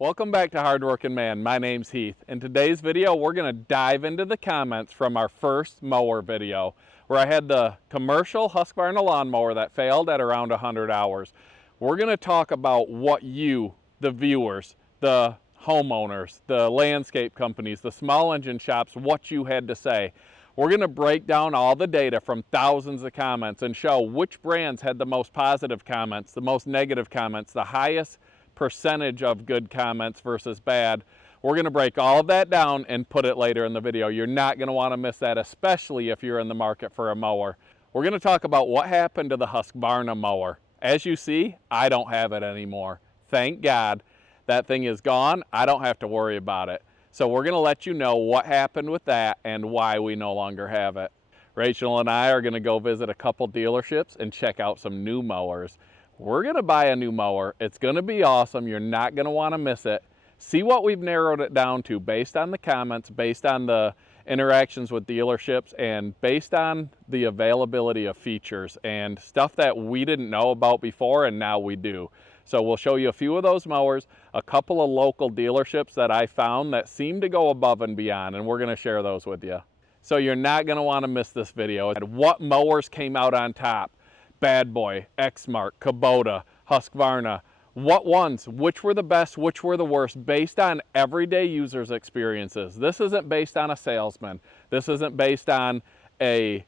Welcome back to Hardworking Man. My name's Heath. In today's video, we're going to dive into the comments from our first mower video, where I had the commercial Husqvarna lawnmower that failed at around 100 hours. We're going to talk about what you, the viewers, the homeowners, the landscape companies, the small engine shops, what you had to say. We're going to break down all the data from thousands of comments and show which brands had the most positive comments, the most negative comments, the highest percentage of good comments versus bad. We're going to break all of that down and put it later in the video. You're not going to want to miss that, especially if you're in the market for a mower. We're going to talk about what happened to the Husqvarna mower. As you see, I don't have it anymore. Thank God. That thing is gone. I don't have to worry about it. So we're going to let you know what happened with that and why we no longer have it. Rachel and I are going to go visit a couple dealerships and check out some new mowers. We're going to buy a new mower. It's going to be awesome. You're not going to want to miss it. See what we've narrowed it down to based on the comments, based on the interactions with dealerships, and based on the availability of features and stuff that we didn't know about before and now we do. So we'll show you a few of those mowers, a couple of local dealerships that I found that seem to go above and beyond, and we're going to share those with you. So you're not going to want to miss this video. What mowers came out on top? Bad Boy, ExMark, Kubota, Husqvarna. What ones? Which were the best? Which were the worst? Based on everyday users' experiences. This isn't based on a salesman. This isn't based on a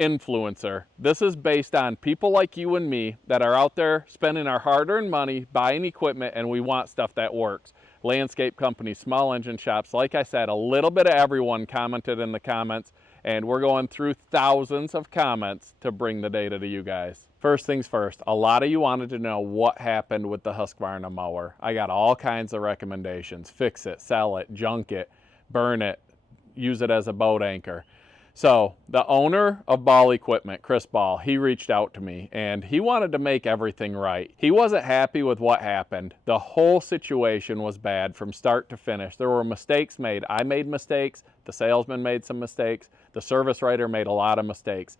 influencer. This is based on people like you and me that are out there spending our hard-earned money, buying equipment, and we want stuff that works. Landscape companies, small engine shops, like I said, a little bit of everyone commented in the comments, and we're going through thousands of comments to bring the data to you guys. First things first, a lot of you wanted to know what happened with the Husqvarna mower. I got all kinds of recommendations. Fix it, sell it, junk it, burn it, use it as a boat anchor. So the owner of Ball Equipment, Chris Ball, he reached out to me and he wanted to make everything right. He wasn't happy with what happened. The whole situation was bad from start to finish. There were mistakes made. I made mistakes. The salesman made some mistakes. The service writer made a lot of mistakes.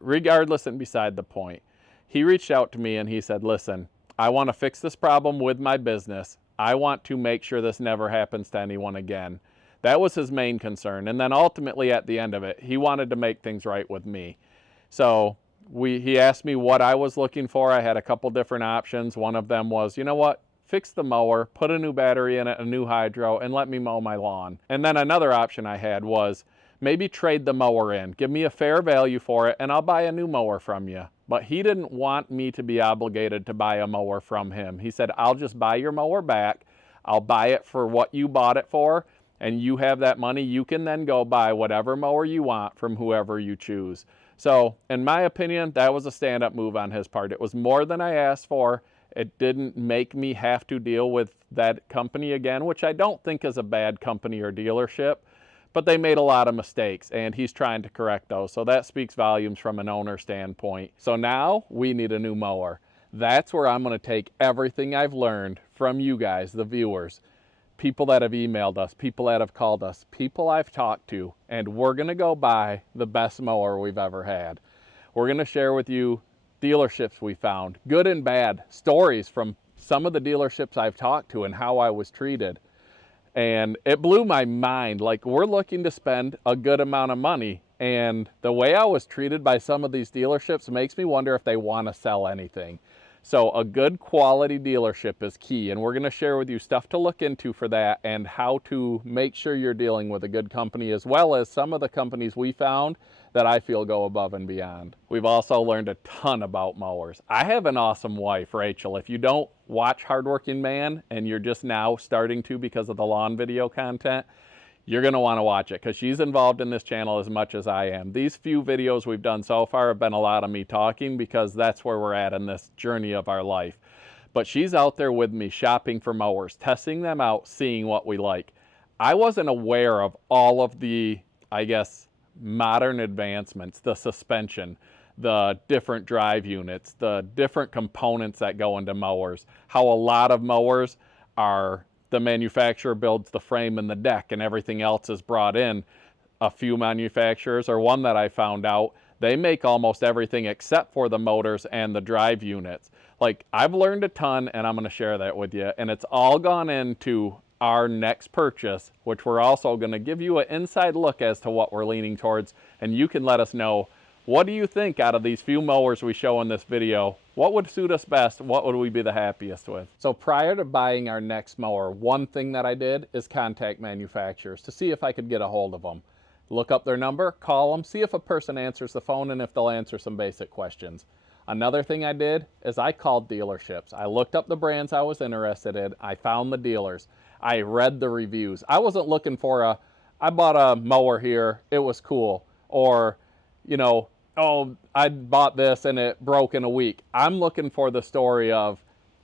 Regardless and beside the point, he reached out to me and he said, listen, I want to fix this problem with my business. I want to make sure this never happens to anyone again. That was his main concern. And then ultimately at the end of it, he wanted to make things right with me. So he asked me what I was looking for. I had a couple different options. One of them was, you know what? Fix the mower, put a new battery in it, a new hydro, and let me mow my lawn. And then another option I had was maybe trade the mower in. Give me a fair value for it, and I'll buy a new mower from you. But he didn't want me to be obligated to buy a mower from him. He said, I'll just buy your mower back. I'll buy it for what you bought it for, and you have that money. You can then go buy whatever mower you want from whoever you choose. So in my opinion, that was a stand-up move on his part. It was more than I asked for. It didn't make me have to deal with that company again, which I don't think is a bad company or dealership, but they made a lot of mistakes and he's trying to correct those. So that speaks volumes from an owner standpoint. So now we need a new mower. That's where I'm going to take everything I've learned from you guys, the viewers, people that have emailed us, people that have called us, people I've talked to, and we're going to go buy the best mower we've ever had. We're going to share with you dealerships we found, good and bad, stories from some of the dealerships I've talked to and how I was treated. And it blew my mind. Like, we're looking to spend a good amount of money, and the way I was treated by some of these dealerships makes me wonder if they want to sell anything. So a good quality dealership is key, and we're going to share with you stuff to look into for that and how to make sure you're dealing with a good company, as well as some of the companies we found that I feel go above and beyond. We've also learned a ton about mowers. I have an awesome wife, Rachel. If you don't watch Hardworking Man and you're just now starting to because of the lawn video content, you're going to want to watch it because she's involved in this channel as much as I am. These few videos we've done so far have been a lot of me talking because that's where we're at in this journey of our life. But she's out there with me shopping for mowers, testing them out, seeing what we like. I wasn't aware of all of the, I guess, modern advancements, the suspension, the different drive units, the different components that go into mowers, how a lot of mowers are, the manufacturer builds the frame and the deck and everything else is brought in. A few manufacturers, or one that I found out, They make almost everything except for the motors and the drive units. Like, I've learned a ton, and I'm going to share that with you, and it's all gone into our next purchase, which we're also going to give you an inside look as to what we're leaning towards, and you can let us know, what do you think out of these few mowers we show in this video? What would suit us best? What would we be the happiest with? So prior to buying our next mower, one thing that I did is contact manufacturers to see if I could get a hold of them. Look up their number, call them, see if a person answers the phone and if they'll answer some basic questions. Another thing I did is I called dealerships. I looked up the brands I was interested in. I found the dealers. I read the reviews. I wasn't looking for I bought a mower here, it was cool. Or, you know, oh, I bought this and it broke in a week. I'm looking for the story of,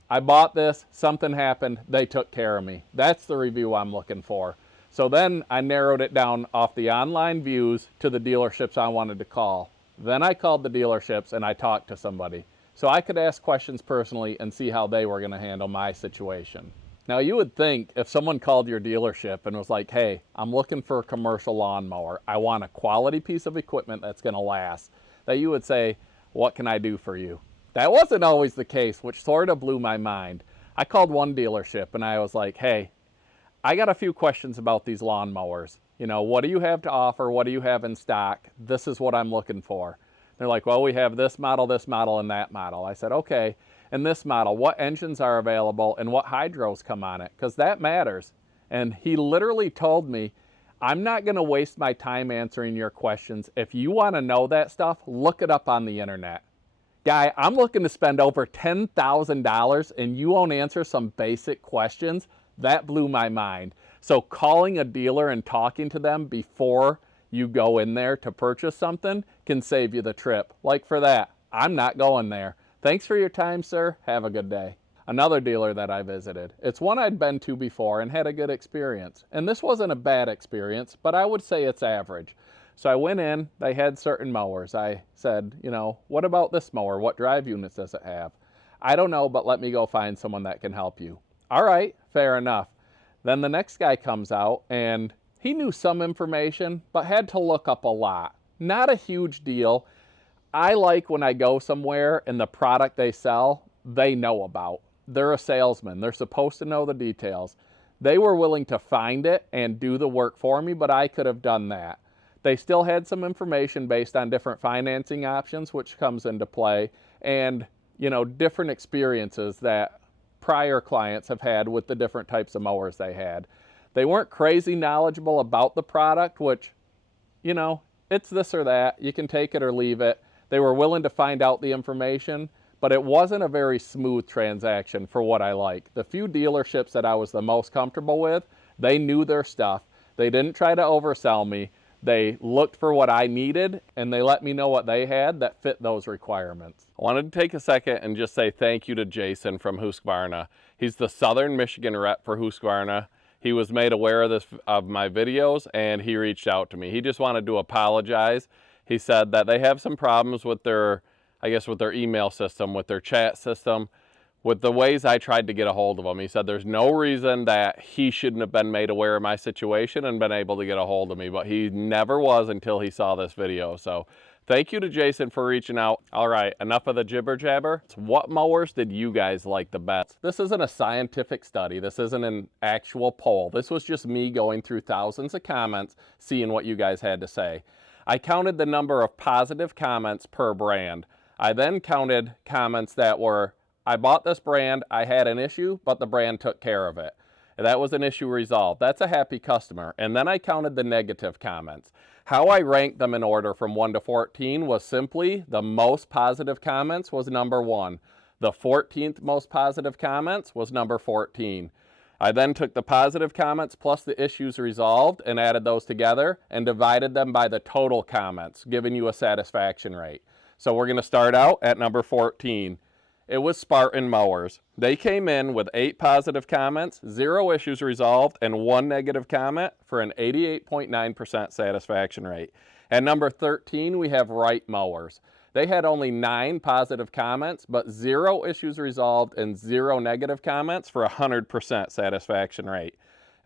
I bought this, something happened, they took care of me. That's the review I'm looking for. So then I narrowed it down off the online views to the dealerships I wanted to call. Then I called the dealerships and I talked to somebody. So I could ask questions personally and see how they were going to handle my situation. Now you would think if someone called your dealership and was like, hey, I'm looking for a commercial lawnmower. I want a quality piece of equipment that's going to last. That you would say, what can I do for you? That wasn't always the case, which sort of blew my mind. I called one dealership and I was like, hey, I got a few questions about these lawnmowers. You know, what do you have to offer? What do you have in stock? This is what I'm looking for. They're like, well, we have this model, and that model. I said, okay, and this model, what engines are available and what hydros come on it? Because that matters. And he literally told me, I'm not going to waste my time answering your questions. If you want to know that stuff, look it up on the internet. Guy, I'm looking to spend over $10,000 and you won't answer some basic questions? That blew my mind. So calling a dealer and talking to them before you go in there to purchase something can save you the trip. Like for that, I'm not going there. Thanks for your time, sir. Have a good day. Another dealer that I visited, it's one I'd been to before and had a good experience. And this wasn't a bad experience, but I would say it's average. So I went in, they had certain mowers. I said, you know, what about this mower? What drive units does it have? I don't know, but let me go find someone that can help you. All right, fair enough. Then the next guy comes out and he knew some information, but had to look up a lot. Not a huge deal. I like when I go somewhere and the product they sell, they know about. They're a salesman. They're supposed to know the details. They were willing to find it and do the work for me, but I could have done that. They still had some information based on different financing options, which comes into play, and, you know, different experiences that prior clients have had with the different types of mowers they had. They weren't crazy knowledgeable about the product, which, you know, it's this or that. You can take it or leave it. They were willing to find out the information, but it wasn't a very smooth transaction for what I like. The few dealerships that I was the most comfortable with, they knew their stuff. They didn't try to oversell me. They looked for what I needed, and they let me know what they had that fit those requirements. I wanted to take a second and just say thank you to Jason from Husqvarna. He's the Southern Michigan rep for Husqvarna. He was made aware of my videos, and he reached out to me. He just wanted to apologize. He said that they have some problems with their, with their email system, with their chat system, with the ways I tried to get a hold of him. He said there's no reason that he shouldn't have been made aware of my situation and been able to get a hold of me, but he never was until he saw this video. So thank you to Jason for reaching out. All right, enough of the jibber jabber. What mowers did you guys like the best? This isn't a scientific study. This isn't an actual poll. This was just me going through thousands of comments, seeing what you guys had to say. I counted the number of positive comments per brand. I then counted comments that were, I bought this brand, I had an issue, but the brand took care of it. That was an issue resolved. That's a happy customer. And then I counted the negative comments. How I ranked them in order from 1 to 14 was simply the most positive comments was number 1. The 14th most positive comments was number 14. I then took the positive comments plus the issues resolved and added those together and divided them by the total comments, giving you a satisfaction rate. So we're going to start out at number 14. It was Spartan Mowers. They came in with 8 positive comments, 0 issues resolved, and 1 negative comment for an 88.9% satisfaction rate. At number 13, we have Wright Mowers. They had only 9 positive comments, but 0 issues resolved and 0 negative comments for a 100% satisfaction rate.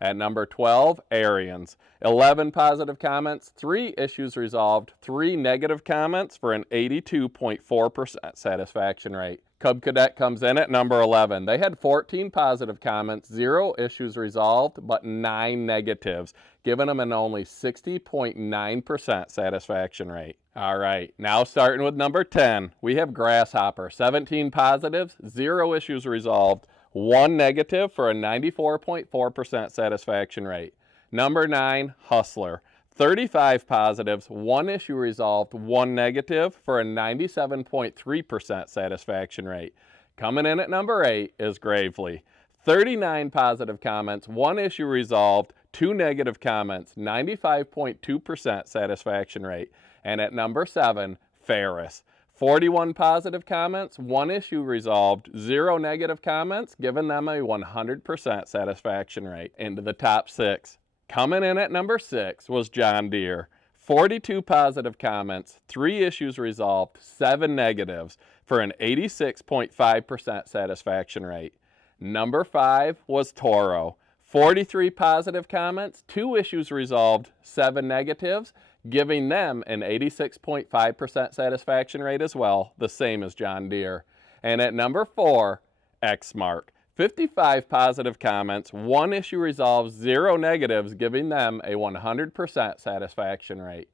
At number 12, Arians. 11 positive comments, 3 issues resolved, 3 negative comments for an 82.4% satisfaction rate. Cub Cadet comes in at number 11. They had 14 positive comments, 0 issues resolved, but 9 negatives, giving them an only 60.9% satisfaction rate. All right, now starting with number 10, we have Grasshopper. 17 positives, 0 issues resolved, 1 negative for a 94.4% satisfaction rate. Number 9, Hustler. 35 positives, 1 issue resolved, 1 negative for a 97.3% satisfaction rate. Coming in at number 8 is Gravely. 39 positive comments, 1 issue resolved, 2 negative comments, 95.2% satisfaction rate. And at number 7, Ferris. 41 positive comments, 1 issue resolved, 0 negative comments, giving them a 100% satisfaction rate. Into the top 6. Coming in at number 6 was John Deere. 42 positive comments, 3 issues resolved, 7 negatives for an 86.5% satisfaction rate. Number 5 was Toro. 43 positive comments, 2 issues resolved, 7 negatives, giving them an 86.5% satisfaction rate as well, the same as John Deere. And at number 4, ExMark. 55 positive comments, 1 issue resolved, 0 negatives, giving them a 100% satisfaction rate.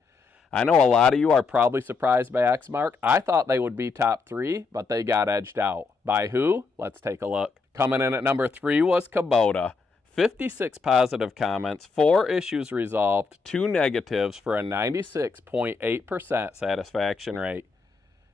I know a lot of you are probably surprised by ExMark. I thought they would be top 3, but they got edged out. By who? Let's take a look. Coming in at number 3 was Kubota. 56 positive comments, 4 issues resolved, 2 negatives for a 96.8% satisfaction rate.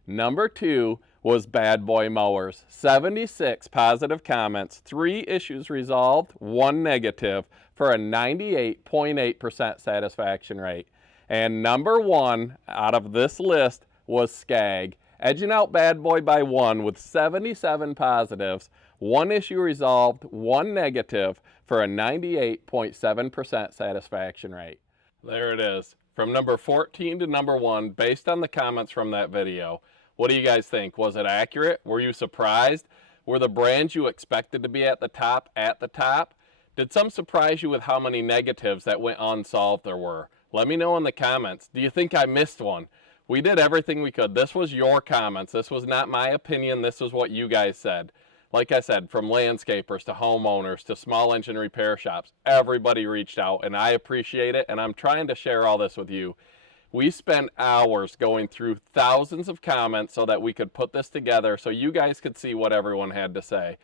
Number 2 was Bad Boy Mowers. 76 positive comments, 3 issues resolved, 1 negative for a 98.8% satisfaction rate. And number 1 out of this list was Scag, edging out Bad Boy by 1 with 77 positives, 1 issue resolved, 1 negative for a 98.7% satisfaction rate. There it is. From number 14 to number 1, based on the comments from that video. What do you guys think? Was it accurate? Were you surprised? Were the brands you expected to be at the top at the top? Did some surprise you with how many negatives that went unsolved there were? Let me know in the comments. Do you think I missed one? We did everything we could. This was your comments. This was not my opinion. This was what you guys said. Like I said, from landscapers to homeowners to small engine repair shops, everybody reached out, and I appreciate it, and I'm trying to share all this with you. We spent hours going through thousands of comments so that we could put this together so you guys could see what everyone had to say.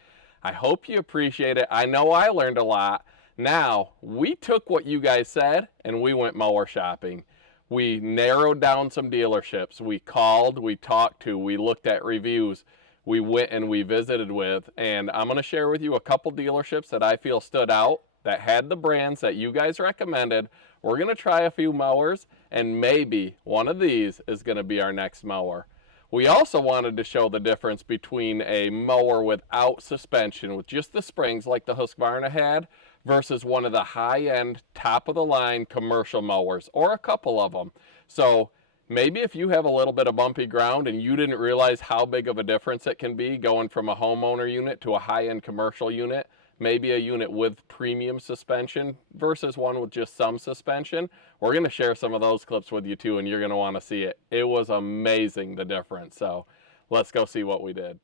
I hope you appreciate it. I know I learned a lot. Now, we took what you guys said and we went mower shopping. We narrowed down some dealerships. We called, we talked to, we looked at reviews. We went and we visited with, and I'm going to share with you a couple dealerships that I feel stood out, that had the brands that you guys recommended. We're going to try a few mowers, and maybe one of these is going to be our next mower. We also wanted to show the difference between a mower without suspension, with just the springs like the Husqvarna had, versus one of the high-end, top-of-the-line commercial mowers, or a couple of them. So maybe if you have a little bit of bumpy ground and you didn't realize how big of a difference it can be going from a homeowner unit to a high-end commercial unit, maybe a unit with premium suspension versus one with just some suspension, we're going to share some of those clips with you too, and you're going to want to see it. It was amazing, the difference. So let's go see what we did.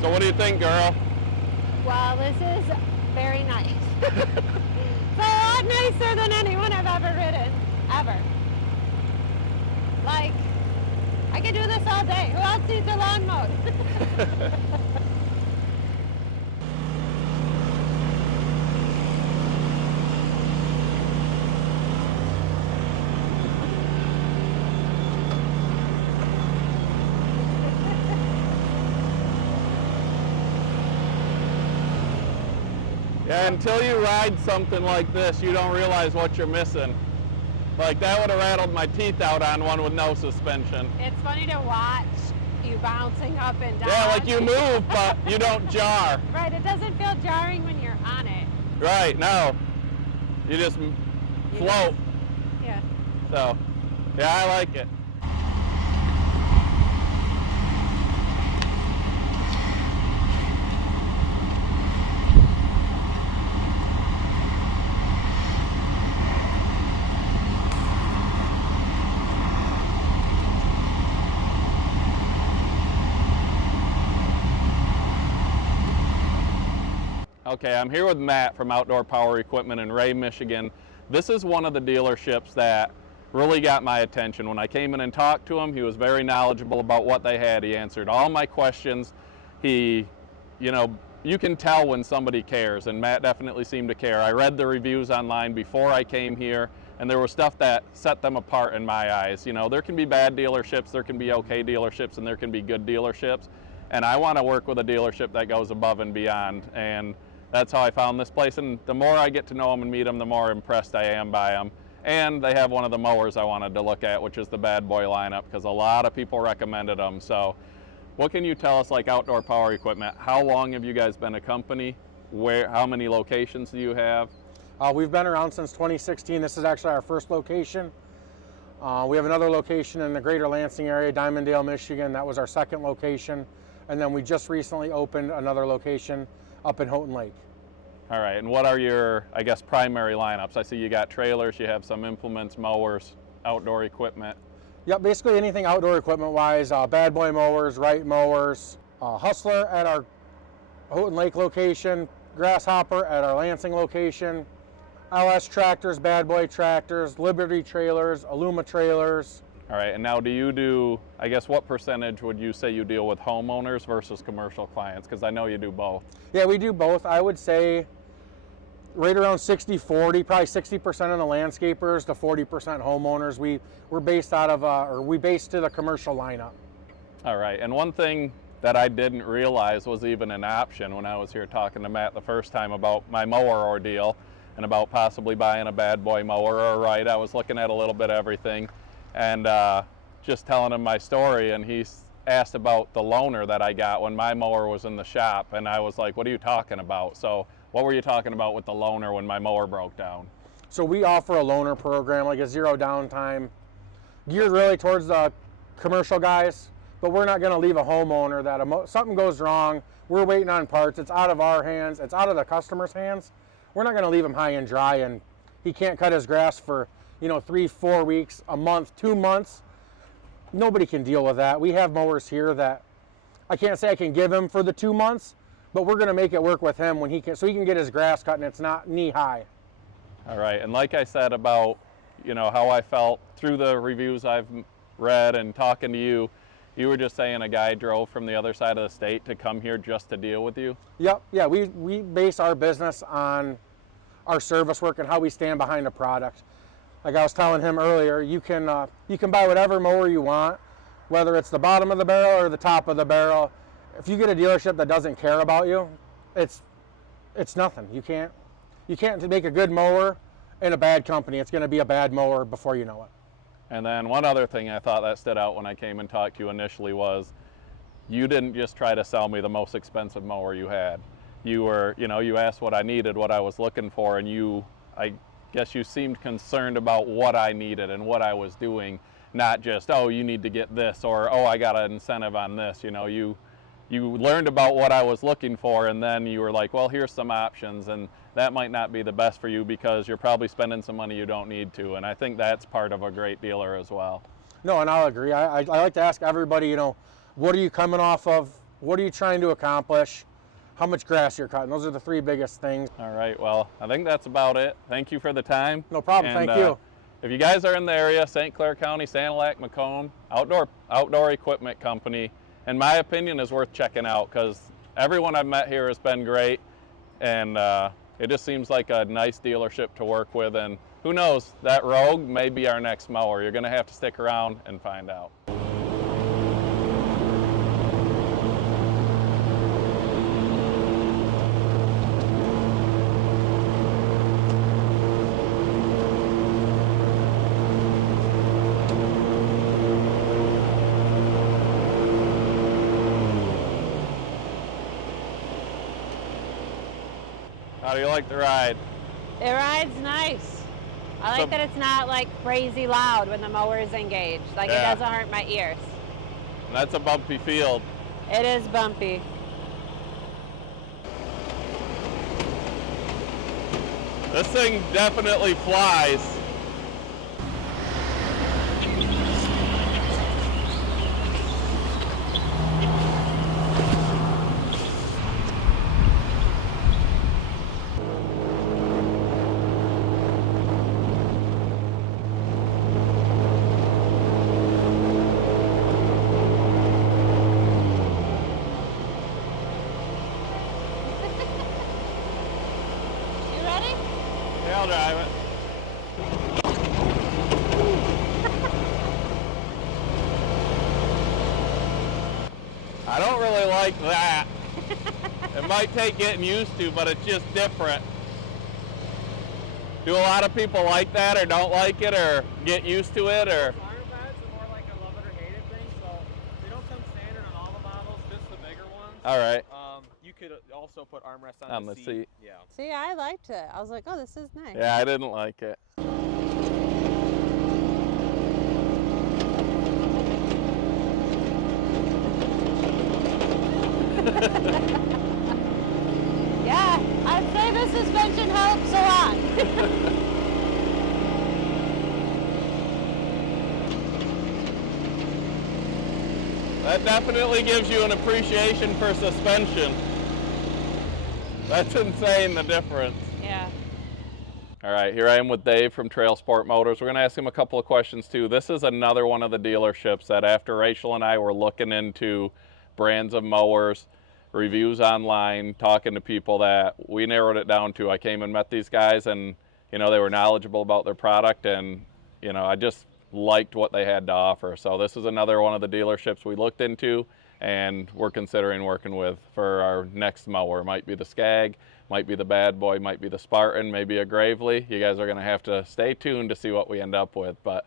So what do you think, girl? Well, this is very nice. It's a lot nicer than anyone I've ever ridden, ever. Like, I could do this all day. Who else needs a lawn mowed? Yeah, until you ride something like this, you don't realize what you're missing. Like that would have rattled my teeth out on one with no suspension. It's funny to watch you bouncing up and down. Yeah, like you move, but you don't jar. Right, it doesn't feel jarring when you're on it. Right, no. You just float. Yeah. So, yeah, I like it. Okay, I'm here with Matt from Outdoor Power Equipment in Ray, Michigan. This is one of the dealerships that really got my attention. When I came in and talked to him, he was very knowledgeable about what they had. He answered all my questions. He, you can tell when somebody cares, and Matt definitely seemed to care. I read the reviews online before I came here, and there was stuff that set them apart in my eyes. There can be bad dealerships, there can be okay dealerships, and there can be good dealerships. And I want to work with a dealership that goes above and beyond. And that's how I found this place, and the more I get to know them and meet them, the more impressed I am by them. And they have one of the mowers I wanted to look at, which is the Bad Boy lineup, because a lot of people recommended them. So what can you tell us, like Outdoor Power Equipment? How long have you guys been a company? How many locations do you have? We've been around since 2016. This is actually our first location. We have another location in the greater Lansing area, Diamonddale, Michigan. That was our second location. And then we just recently opened another location up in Houghton Lake. All right, and what are your, I guess, primary lineups? I see you got trailers, you have some implements, mowers, outdoor equipment. Yep, basically anything outdoor equipment wise, Bad Boy Mowers, Wright Mowers, Hustler at our Houghton Lake location, Grasshopper at our Lansing location, LS tractors, Bad Boy tractors, Liberty trailers, Aluma trailers. All right, and now do you do, I guess, what percentage would you say you deal with homeowners versus commercial clients? Because I know you do both. Yeah, we do both. I would say right around 60-40, probably 60% of the landscapers to 40% homeowners. We're based out of, we based to the commercial lineup. All right, and one thing that I didn't realize was even an option when I was here talking to Matt the first time about my mower ordeal and about possibly buying a Bad Boy mower or a Wright. I was looking at a little bit of everything and just telling him my story, and he asked about the loaner that I got when my mower was in the shop, and I was like, what are you talking about? So what were you talking about with the loaner when my mower broke down? So we offer a loaner program, like a zero downtime, geared really towards the commercial guys, but we're not going to leave a homeowner that something goes wrong, we're waiting on parts, it's out of our hands, it's out of the customer's hands. We're not going to leave him high and dry, and he can't cut his grass for 3-4 weeks, a month, 2 months. Nobody can deal with that. We have mowers here that I can't say I can give him for the 2 months, but we're going to make it work with him when so he can get his grass cut and it's not knee high. All right, and like I said about how I felt through the reviews I've read and talking to you, you were just saying a guy drove from the other side of the state to come here just to deal with you? Yep, yeah, we base our business on our service work and how we stand behind a product. Like I was telling him earlier, you can buy whatever mower you want, whether it's the bottom of the barrel or the top of the barrel. If you get a dealership that doesn't care about you, it's nothing. You can't make a good mower in a bad company. It's going to be a bad mower before you know it. And then one other thing I thought that stood out when I came and talked to you initially was you didn't just try to sell me the most expensive mower you had. You were, you asked what I needed, what I was looking for, and I guess you seemed concerned about what I needed and what I was doing, not just, oh, you need to get this, or, oh, I got an incentive on this. You learned about what I was looking for, and then you were like, well, here's some options, and that might not be the best for you because you're probably spending some money you don't need to, and I think that's part of a great dealer as well. No, and I'll agree. I like to ask everybody, what are you coming off of? What are you trying to accomplish? How much grass you're cutting? Those are the 3 biggest things. All right, well, I think that's about it. Thank you for the time. No problem, and, thank you. If you guys are in the area, St. Clair County, Sanilac, Macomb, outdoor equipment company, in my opinion, is worth checking out because everyone I've met here has been great, and it just seems like a nice dealership to work with, and who knows, that Rogue may be our next mower. You're going to have to stick around and find out. How do you like the ride? It rides nice. I like that it's not like crazy loud when the mower is engaged. Like it doesn't hurt my ears. And that's a bumpy field. It is bumpy. This thing definitely flies. I'll drive it. I don't really like that. It might take getting used to, but it's just different. Do a lot of people like that or don't like it or get used to it or? Arm pads are more like a love it or hate it thing, so they don't come standard on all the models, just the bigger ones. All right. You could also put armrests On the seat. Yeah. See, I liked it. I was like, oh, this is nice. Yeah, I didn't like it. Yeah, I'd say the suspension helps a lot. That definitely gives you an appreciation for suspension. That's insane, the difference. Yeah. All right, here I am with Dave from Trailsport Motors. We're going to ask him a couple of questions too. This is another one of the dealerships that after Rachel and I were looking into brands of mowers, reviews online, talking to people, that we narrowed it down to. I came and met these guys and, you know, they were knowledgeable about their product and, you know, I just liked what they had to offer. So this is another one of the dealerships we looked into and we're considering working with for our next mower. Might be the Scag, might be the Bad Boy, might be the Spartan, maybe a Gravely. You guys are going to have to stay tuned to see what we end up with. But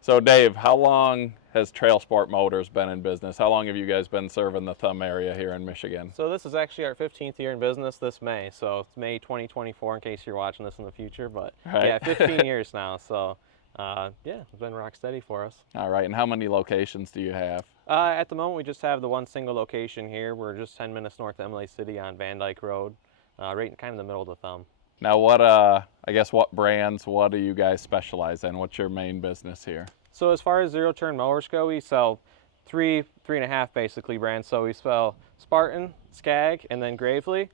so Dave, how long has Trailsport Motors been in business? How long have you guys been serving the Thumb area here in Michigan? So this is actually our 15th year in business this May, so it's May 2024 in case you're watching this in the future, but Right. yeah, 15 years now, so yeah, it's been rock steady for us. All right, and how many locations do you have? At the moment we just have the one single location here. We're just 10 minutes north of Emily City on Van Dyke Road, right in kind of the middle of the Thumb. Now what, I guess what brands, what do you guys specialize in? What's your main business here? So as far as zero-turn mowers go, we sell three and a half basically brands. So we sell Spartan, Scag, and then Gravely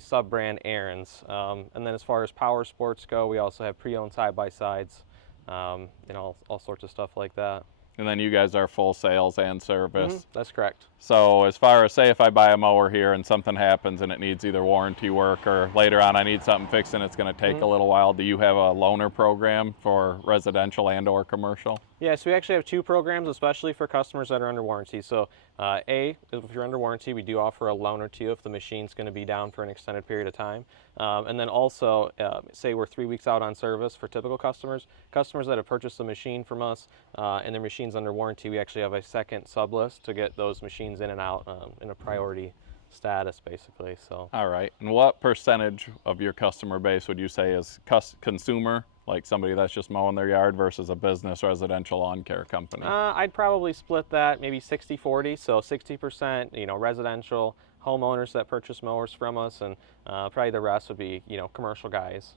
sub-brand Aaron's. And then as far as power sports go, we also have pre-owned side-by-sides, you know, all sorts of stuff like that. And then you guys are full sales and service. That's correct. So as far as, say if I buy a mower here and something happens and it needs either warranty work or later on I need something fixed and it's going to take a little while, do you have a loaner program for residential and or commercial? Yeah, so we actually have two programs, especially for customers that are under warranty. So if you're under warranty, we do offer a loaner to you if the machine's going to be down for an extended period of time. And then also, say we're 3 weeks out on service for typical customers that have purchased the machine from us and their machine's under warranty, we actually have a second sub list to get those machines in and out in a priority status basically. So. All right, and what percentage of your customer base would you say is consumer, like somebody that's just mowing their yard, versus a business residential lawn care company? I'd probably split that maybe 60-40, so 60% you know, residential homeowners that purchase mowers from us, and probably the rest would be, you know, commercial guys.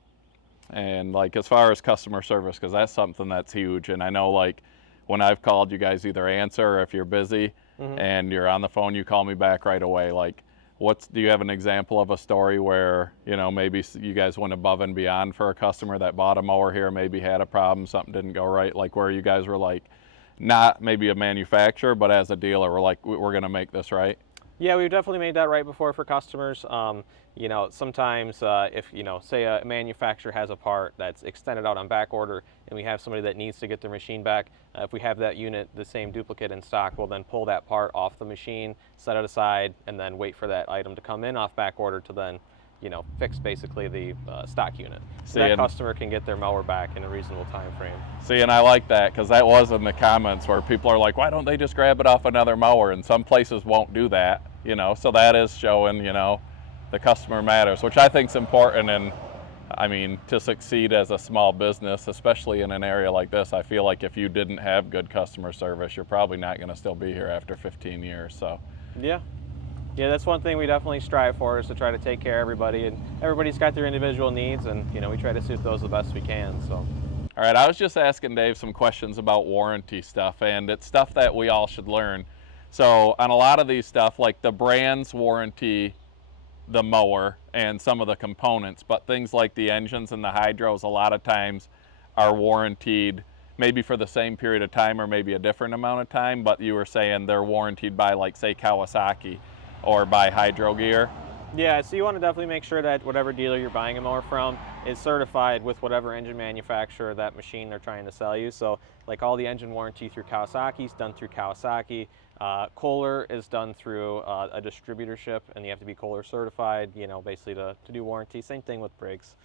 And like as far as customer service, because that's something that's huge, and I know like when I've called, you guys either answer, or if you're busy and you're on the phone, you call me back right away. Like, do you have an example of a story where, you know, maybe you guys went above and beyond for a customer that bought a mower here, maybe had a problem, something didn't go right, like where you guys were like, not maybe a manufacturer, but as a dealer, we're like, we're going to make this right? Yeah, we've definitely made that right before for customers. You know, sometimes if, you know, say a manufacturer has a part that's extended out on back order and we have somebody that needs to get their machine back, if we have that unit, the same duplicate in stock, we'll then pull that part off the machine, set it aside, and then wait for that item to come in off back order to then, you know, fix basically the stock unit. So that customer can get their mower back in a reasonable time frame. See, and I like that, because that was in the comments where people are like, why don't they just grab it off another mower? And some places won't do that, you know, so that is showing, you know, the customer matters, which I think is important. And I mean, to succeed as a small business, especially in an area like this, I feel like if you didn't have good customer service, you're probably not going to still be here after 15 years. So Yeah. Yeah, that's one thing we definitely strive for, is to try to take care of everybody, and everybody's got their individual needs, and you know, we try to suit those the best we can. So all right, I was just asking Dave some questions about warranty stuff, and it's stuff that we all should learn. So on a lot of these stuff, like the brands warranty the mower and some of the components, but things like the engines and the hydros a lot of times are warranted maybe for the same period of time or maybe a different amount of time, but you were saying they're warranted by, like, say Kawasaki or by Hydro Gear. yeah, so you want to definitely make sure that whatever dealer you're buying a mower from is certified with whatever engine manufacturer that machine they're trying to sell you. So like all the engine warranty through Kawasaki is done through Kawasaki. Kohler is done through a distributorship, and you have to be Kohler certified, you know, basically to do warranty. Same thing with brakes.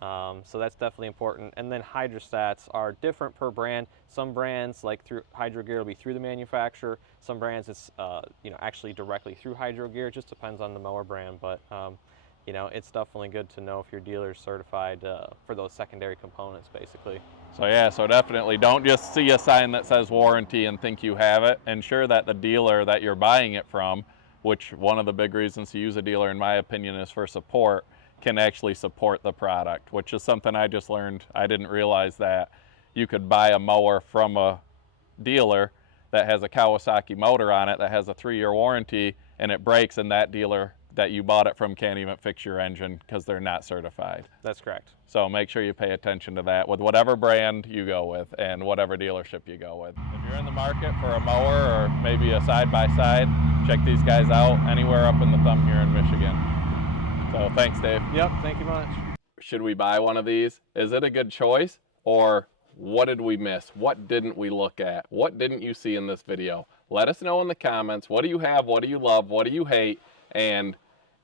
So that's definitely important. And then hydrostats are different per brand. Some brands, like through Hydro Gear, will be through the manufacturer. Some brands it's you know, actually directly through Hydro Gear. It just depends on the mower brand, but you know, it's definitely good to know if your dealer's certified for those secondary components, basically. So yeah, so definitely don't just see a sign that says warranty and think you have it. Ensure that the dealer that you're buying it from, which one of the big reasons to use a dealer in my opinion is for support, can actually support the product, which is something I just learned. I didn't realize that you could buy a mower from a dealer that has a Kawasaki motor on it that has a 3-year warranty, and it breaks, and that dealer that you bought it from can't even fix your engine because they're not certified. That's correct. So make sure you pay attention to that with whatever brand you go with and whatever dealership you go with. If you're in the market for a mower or maybe a side-by-side, check these guys out anywhere up in the thumb here in Michigan. So thanks, Dave. Yep, thank you much. Should we buy one of these? Is it a good choice? Or what did we miss? What didn't we look at? What didn't you see in this video? Let us know in the comments. What do you have? What do you love? What do you hate? And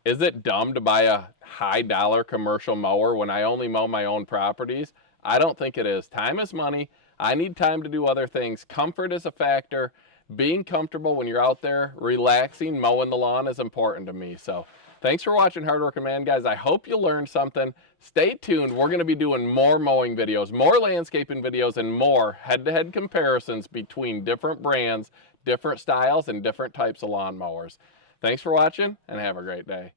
is it dumb to buy a high-dollar commercial mower when I only mow my own properties? I don't think it is. Time is money. I need time to do other things. Comfort is a factor. Being comfortable when you're out there relaxing, mowing the lawn is important to me. So thanks for watching Hardworking Man, guys. I hope you learned something. Stay tuned. We're going to be doing more mowing videos, more landscaping videos, and more head-to-head comparisons between different brands, different styles, and different types of lawn mowers. Thanks for watching, and have a great day.